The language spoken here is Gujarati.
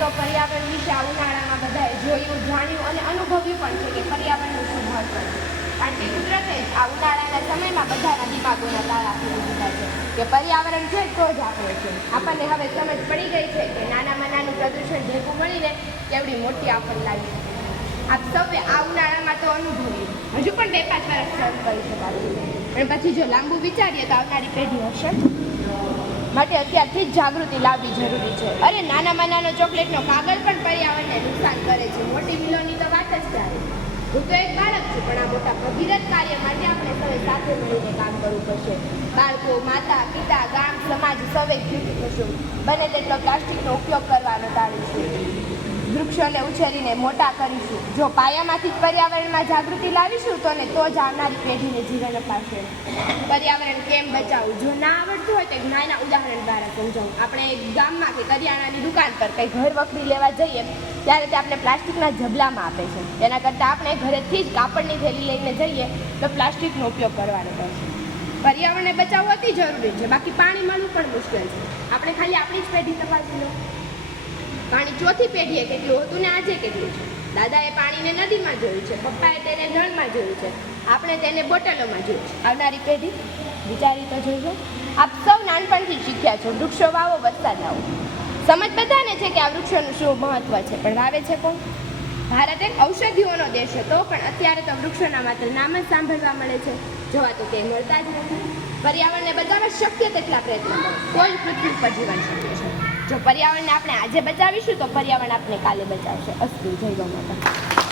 તો પર્યાવરણ વિશે આ ઉનાળામાં બધાએ જોયું, જાણ્યું અને અનુભવ્યું પણ છે કે પર્યાવરણનું શું મહત્વ છે. કારણ કે કુદરતે જ આ ઉનાળાના સમયમાં બધાના દિમાગોના તાળા ફેરવી દીધા છે કે પર્યાવરણ છે તો જ આપણે છે. આપણને હવે સમજ પડી ગઈ છે કે નાનામાં નાનું પ્રદૂષણ ભેગું મળીને કેવડી મોટી આફત લાવી શકે છે. આપ સૌએ આ ઉનાળામાં તો અનુભવ્યું, હજુ પણ 2-5 વર્ષ સહન કરી શકાતું, અને પછી જો લાંબુ વિચારીએ તો આવનારી પેઢી હશે. માટે અત્યારથી જ જાગૃતિ લાવવી જરૂરી છે. અરે નાનામાં નાનો ચોકલેટનો કાગળ પણ પર્યાવરણને નુકસાન કરે છે. મોટી મિલોની તો વાત જ ક્યારે. હું તો એક બાળક છું, પણ આ મોટા ભગીરથ કાર્ય માટે આપણે સૌએ સાથે મળીને કામ કરવું પડશે. બાળકો, માતા, પિતા, ગામ, સમાજ સૌએ જૂથ થશું. બને તેટલો પ્લાસ્ટિકનો ઉપયોગ કરવાનો ટાળીશું. વૃક્ષોને ઉછેરીને મોટા કરીશું. જો પાયામાંથી જ પર્યાવરણમાં જાગૃતિ લાવીશું તો જ આવનારી પેઢીને જીવન અપાશે. પર્યાવરણ કેમ બચાવવું, જો ના આવડતું હોય તો નાના ઉદાહરણ દ્વારા સમજાવું. આપણે એક ગામમાં કે કરિયાણાની દુકાન પર કંઈ ઘર વખરી લેવા જઈએ ત્યારે તે આપણે પ્લાસ્ટિકના ઝબલામાં આપે છે. તેના કરતાં આપણે ઘરેથી જ કાપડની થેલી લઈને જઈએ તો પ્લાસ્ટિકનો ઉપયોગ કરવાનો પડશે. પર્યાવરણને બચાવવું અતિ જરૂરી છે. બાકી પાણી મળવું પણ મુશ્કેલ છે. આપણે ખાલી આપણી જ પેઢી તપાસી લો. પાણી ચોથી પેઢીએ કેટલું હતું ને આજે કેટલું છે. દાદાએ પાણીને નદીમાં જોયું છે, પપ્પાએ તેને નળમાં જોયું છે, આપણે તેને બોટલોમાં જોયું છે. આવનારી પેઢી વિચારી તો જોઈજો. આપ સૌ નાનપણથી શીખ્યા છો, વૃક્ષો વાવો, વરસાદ લાવો. સમજ બધાને છે કે આ વૃક્ષોનું શું મહત્વ છે, પણ વાવે છે કોણ? ભારત એક ઔષધિઓનો દેશ છે, તો પણ અત્યારે તો વૃક્ષોના માત્ર નામ જ સાંભળવા મળે છે, જોવા તો કંઈ મળતા જ નથી. પર્યાવરણને બચાવવા શક્ય તેટલા પ્રયત્નો કરો, તો જ પૃથ્વી પર જીવન શક્ય છે. જો પર્યાવરણને આપણે આજે બચાવીશું તો પર્યાવરણ આપણે કાલે બચાવશે. અસ્તુ. જય ગૌ માતા.